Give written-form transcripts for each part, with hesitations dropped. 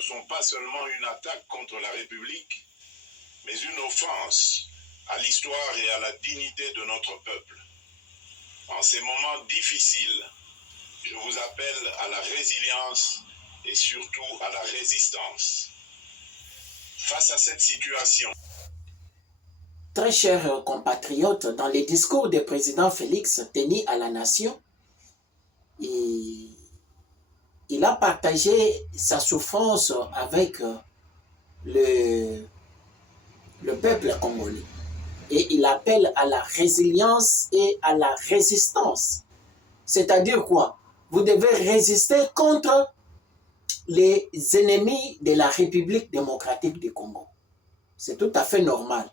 ne sont pas seulement une attaque contre la République, mais une offense à l'histoire et à la dignité de notre peuple. En ces moments difficiles, je vous appelle à la résilience et surtout à la résistance. Face à cette situation, très chers compatriotes, dans les discours du président Félix tenu à la nation, il a partagé sa souffrance avec le peuple congolais. Et il appelle à la résilience et à la résistance. C'est-à-dire quoi? Vous devez résister contre les ennemis de la République démocratique du Congo. C'est tout à fait normal.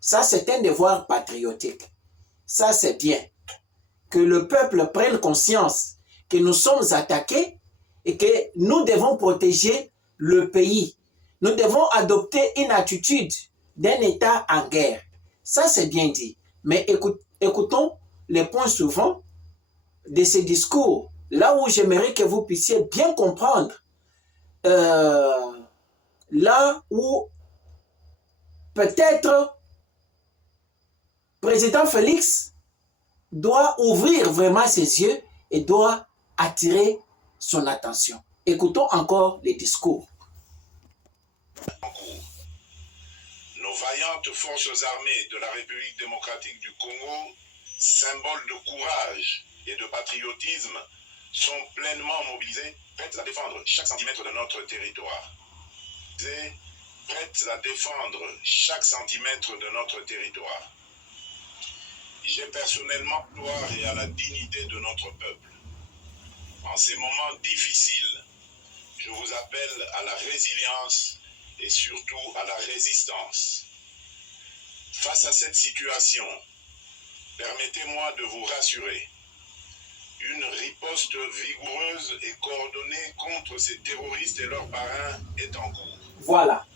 Ça, c'est un devoir patriotique. Ça, c'est bien. Que le peuple prenne conscience que nous sommes attaqués et que nous devons protéger le pays. Nous devons adopter une attitude d'un État en guerre. Ça, c'est bien dit. Mais écoutons les points suivants de ces discours, là où j'aimerais que vous puissiez bien comprendre, là où peut-être président Félix doit ouvrir vraiment ses yeux et doit attirer son attention. Écoutons encore les discours. Nos vaillantes forces armées de la République démocratique du Congo, symboles de courage et de patriotisme, sont pleinement mobilisées, prêtes à défendre chaque centimètre de notre territoire. Prêtes à défendre chaque centimètre de notre territoire. J'ai personnellement gloire et à la dignité de notre peuple. En ces moments difficiles, je vous appelle à la résilience et surtout à la résistance. Face à cette situation, permettez-moi de vous rassurer. Une riposte vigoureuse et coordonnée contre ces terroristes et leurs parrains est en cours. Voilà.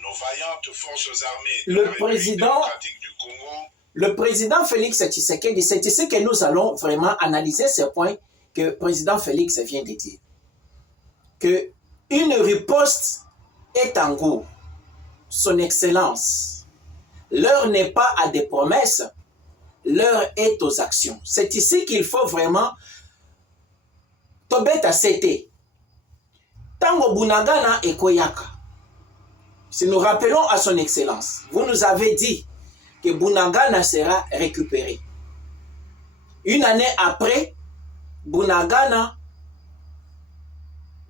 Nos vaillantes forces armées de la République démocratique du Congo. Le président Félix Tshisekedi, c'est ici que nous allons vraiment analyser ce point que le président Félix vient de dire. Que une riposte est en cours. Son Excellence, l'heure n'est pas à des promesses, l'heure est aux actions. C'est ici qu'il faut vraiment tobeta sete. Tango Bunagana et Koyaka. Si nous rappelons à son Excellence, vous nous avez dit que Bunagana sera récupéré. Une année après, Bunagana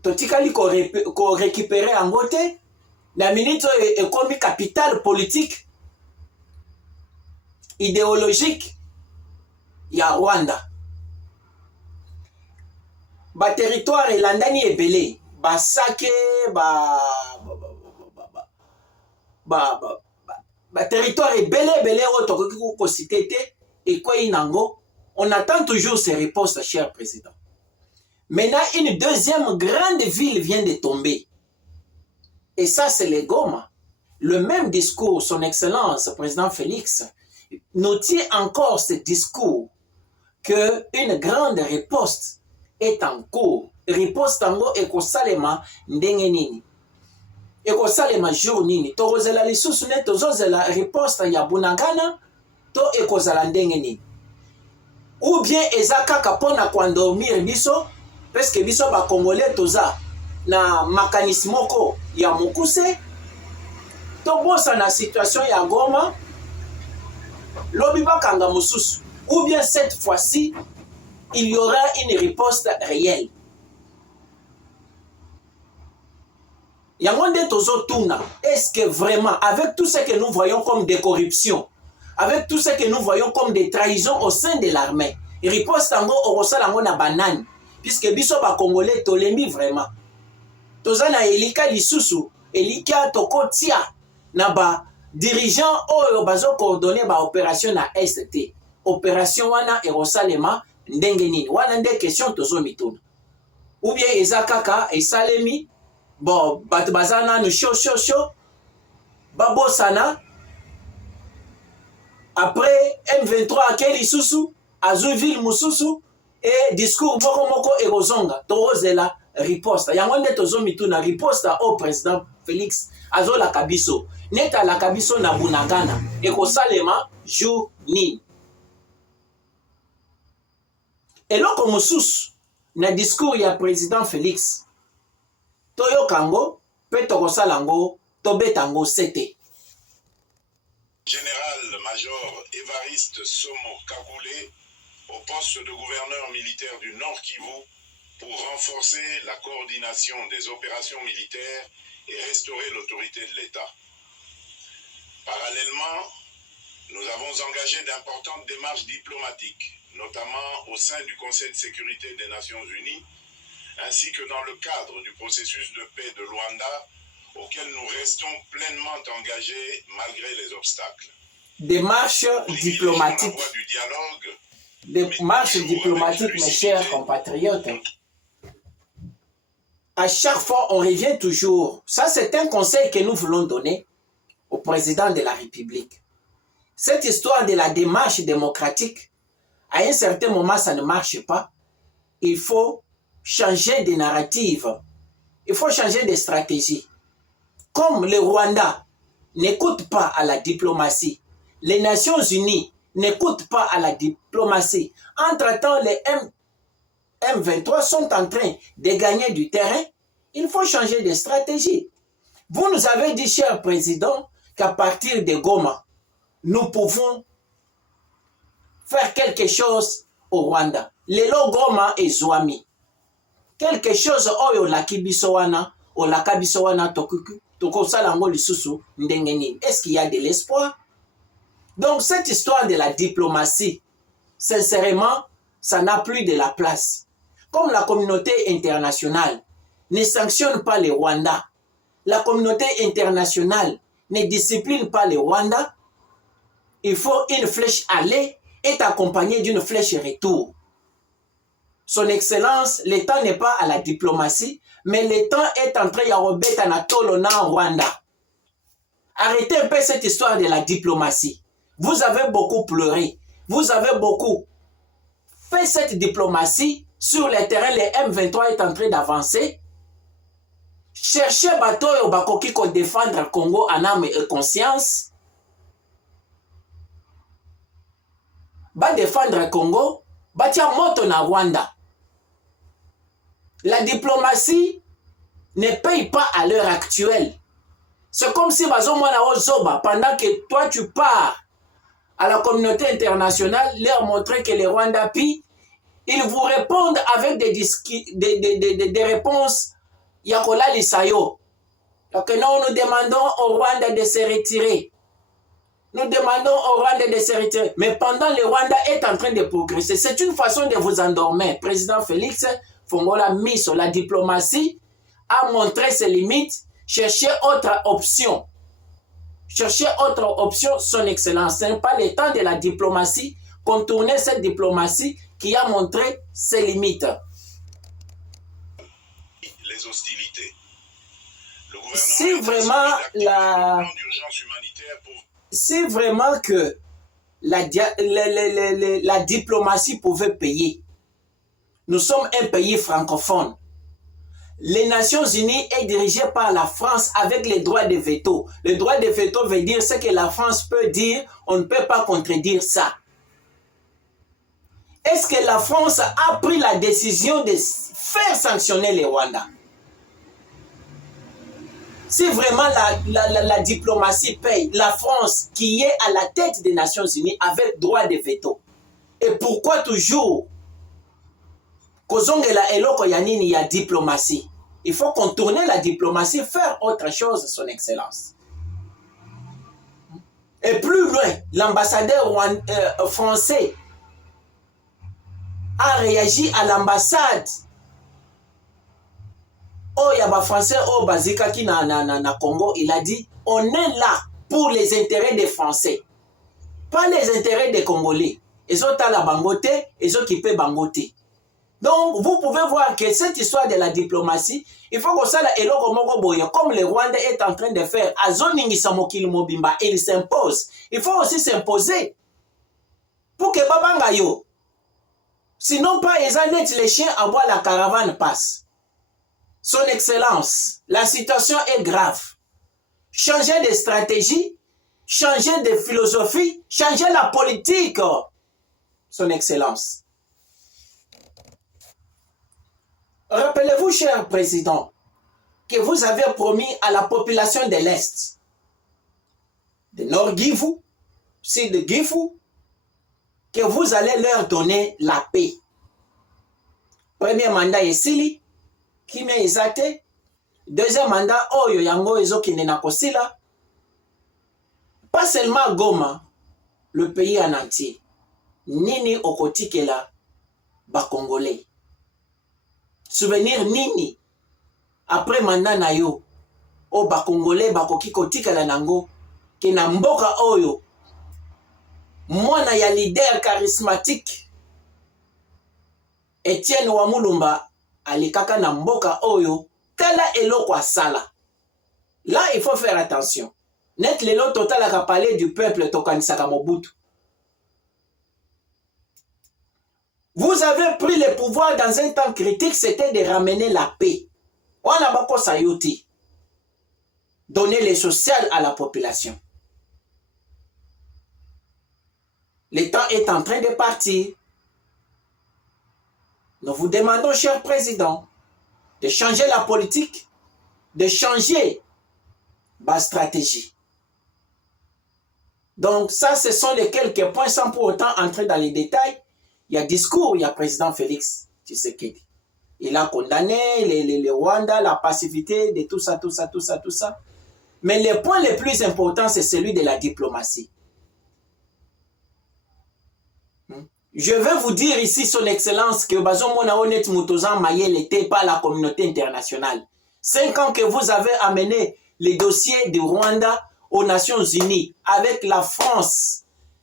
totikali ko récupérer en côté, la minute est comme capitale politique, idéologique, il y a Rwanda. Ba territoire elandani ebele, ba sake, ba territoire ebele otokoki ko cité et quoi inango. On attend toujours ces réponses, cher président. Maintenant, une deuxième grande ville vient de tomber. Et ça, c'est le Goma. Le même discours, son Excellence, président Félix, nous tient encore ce discours qu'une grande riposte est en cours. Riposte en cours et que salema ndengenini. Et que salema jour nini. Torozela lisusu ne tozozela riposte ya Bunagana to et que zala ndengenini. Ou bien ezaka kapona kwandormir biso parce que biso ba congolais toza na mécanisme moko ya mokuse to bosa na situation ya Goma lobi bakanga mosusu. Ou bien cette fois-ci il y aura une riposte réelle. Yangonde tozo tuna, est-ce que vraiment avec tout ce que nous voyons comme des corruptions, avec tout ce que nous voyons comme des trahisons au sein de l'armée, riposte tango orosala ngo na banane, puisque biso ba congolais tolembi vraiment. Tozana elika lisusu, elika tokotia na ba dirigeant oyo bazo coordonner ba opération na ST. Opération wana erosalema ndenge nini? Wana nde question tozo mituna. Ou bien ezakaka esalemi bon bat bazana no show babosana. Après M23 akeli susu, Azuville mususu et discours moko erozonga. Torozela riposte. Yango nde tozomituna riposte au président Félix azolaka biso. Neti alaka biso na Bunagana ekosalema jour nini. Eloko mosusu na discours ya président Félix toyokango pe tokosala ngo tobetango sete. Général-major Évariste Somo Kakoulé au poste de gouverneur militaire du Nord Kivu pour renforcer la coordination des opérations militaires et restaurer l'autorité de l'État. Parallèlement, nous avons engagé d'importantes démarches diplomatiques, notamment au sein du Conseil de sécurité des Nations Unies, ainsi que dans le cadre du processus de paix de Luanda, auquel nous restons pleinement engagés malgré les obstacles. Démarche diplomatique. Démarche diplomatique, mes chers compatriotes. À chaque fois, on revient toujours. Ça, c'est un conseil que nous voulons donner au président de la République. Cette histoire de la démarche démocratique, à un certain moment, ça ne marche pas. Il faut changer de narrative. Il faut changer de stratégie. Comme le Rwanda n'écoute pas à la diplomatie, les Nations Unies n'écoutent pas à la diplomatie. Entre-temps, les M23 sont en train de gagner du terrain. Il faut changer de stratégie. Vous nous avez dit, cher président, qu'à partir de Goma, nous pouvons faire quelque chose au Rwanda. Lelo Goma et Zouami. Quelque chose oyo la kibisowana, o la kabisowana tokuku. Est-ce qu'il y a de l'espoir? Donc cette histoire de la diplomatie, sincèrement, ça n'a plus de la place. Comme la communauté internationale ne sanctionne pas le Rwanda, la communauté internationale ne discipline pas le Rwanda, il faut une flèche aller est accompagnée d'une flèche retour. Son Excellence, l'État n'est pas à la diplomatie, mais l'État est en train de remettre en Rwanda. Arrêtez un peu cette histoire de la diplomatie. Vous avez beaucoup pleuré. Vous avez beaucoup fait cette diplomatie sur le terrain. Le M23 est en train d'avancer. Cherchez Batoyo Bakoki pour défendre le Congo en âme et conscience. Va défendre le Congo. Batia moto na Rwanda. La diplomatie ne paye pas à l'heure actuelle. C'est comme si pendant que toi tu pars à la communauté internationale, leur montrer que les Rwandais, ils vous répondent avec des réponses Yakola Lisayo. Donc non, nous demandons au Rwanda de se retirer. Nous demandons au Rwanda de se retirer. Mais pendant le Rwanda est en train de progresser. C'est une façon de vous endormir. Président Félix Fongola mis sur la diplomatie, a montré ses limites, chercher autre option. Chercher autre option, son excellence. Ce n'est pas le temps de la diplomatie, contourner cette diplomatie qui a montré ses limites. Les hostilités. Si vraiment que la diplomatie pouvait payer, nous sommes un pays francophone. Les Nations Unies est dirigées par la France avec les droits de veto. Le droit de veto veut dire ce que la France peut dire, on ne peut pas contredire ça. Est-ce que la France a pris la décision de faire sanctionner les Rwandais? Si vraiment la diplomatie paye, la France qui est à la tête des Nations Unies avec droit de veto. Et pourquoi toujours Kozongela eloko ya nini ya diplomatie? Il faut contourner la diplomatie, faire autre chose, son excellence. Et plus loin, l'ambassadeur français a réagi à l'ambassade. Oh, yaba français, oh, bazika ki na Congo, il a dit, on est là pour les intérêts des Français, pas les intérêts des Congolais. Ils ont à la bangote, ils ont kippé bangote. Donc, vous pouvez voir que cette histoire de la diplomatie, il faut que ça, comme le Rwanda est en train de faire, il s'impose. Il faut aussi s'imposer pour que Babangayo, sinon pas les chiens à boire la caravane passe. Son Excellence, la situation est grave. Changez de stratégie, changez de philosophie, changez la politique, Son Excellence. Rappelez-vous, cher Président, que vous avez promis à la population de l'Est, de Nord Kivu, Sud Kivu, que vous allez leur donner la paix. Premier mandat esili, kimia ezate. Deuxième mandat, oyo yango ezokine na kosila. Pas seulement Goma, le pays en entier. Nini okotikela ba Congolais. Souvenir nini après mandat na yo o ba Congolais bakoki kotikela nango ke na mboka oyo mwana ya leader charismatique Etienne Wamulumba alikaka na mboka oyo tala eloko asala. Là il faut faire attention. Net lelo total a parlé du peuple tokanisaka Mobutu. Vous avez pris le pouvoir dans un temps critique, c'était de ramener la paix. On a beaucoup sayoti. Donner le social à la population. Le temps est en train de partir. Nous vous demandons, cher président, de changer la politique, de changer ma stratégie. Donc ça, ce sont les quelques points sans pour autant entrer dans les détails. Il y a discours, il y a président Félix Tshisekedi. Il a condamné les Rwandais, la passivité de tout ça. Mais le point le plus important, c'est celui de la diplomatie. Je veux vous dire ici, son excellence, que Bazomona Honnête Moutozan Mayel n'était pas la communauté internationale. 5 ans que vous avez amené les dossiers du Rwanda aux Nations Unies, avec la France,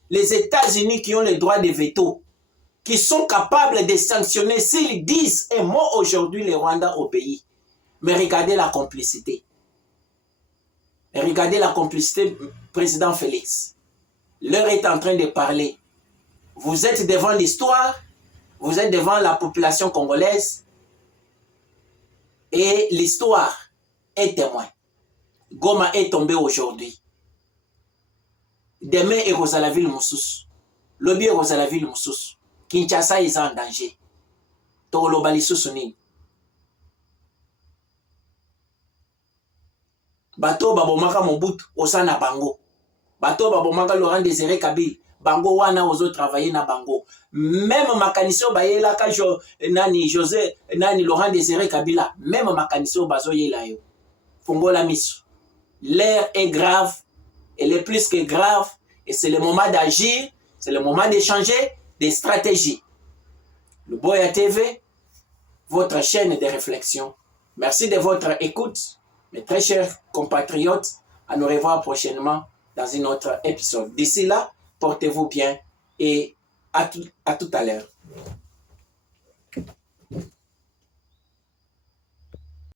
les États-Unis qui ont le droit de veto, qui sont capables de sanctionner s'ils disent un mot aujourd'hui les Rwandais au pays. Mais regardez la complicité. Regardez la complicité, président Félix. L'heure est en train de parler. Vous êtes devant l'histoire, vous êtes devant la population congolaise et l'histoire est témoin. Goma est tombé aujourd'hui. Demain, est la ville Moussous. Lobby est la ville Moussous. Kinshasa est en danger. Tolo Balissousuni. Bato Babomaka Mobutu, Osana Bango. Bato Babomaka Laurent Désiré Kabila. Bango wana ozo travailler na bango. Même makaniso bayela ka José nani Laurent Désiré Kabila. Même makaniso bazo yela yo. Fongola miso. L'air est grave. Elle est plus que grave. Et c'est le moment d'agir. C'est le moment d'échanger des stratégies. Le Boya TV, votre chaîne de réflexion. Merci de votre écoute. Mes très chers compatriotes, à nous revoir prochainement dans un autre épisode. D'ici là, portez-vous bien et à tout à l'heure.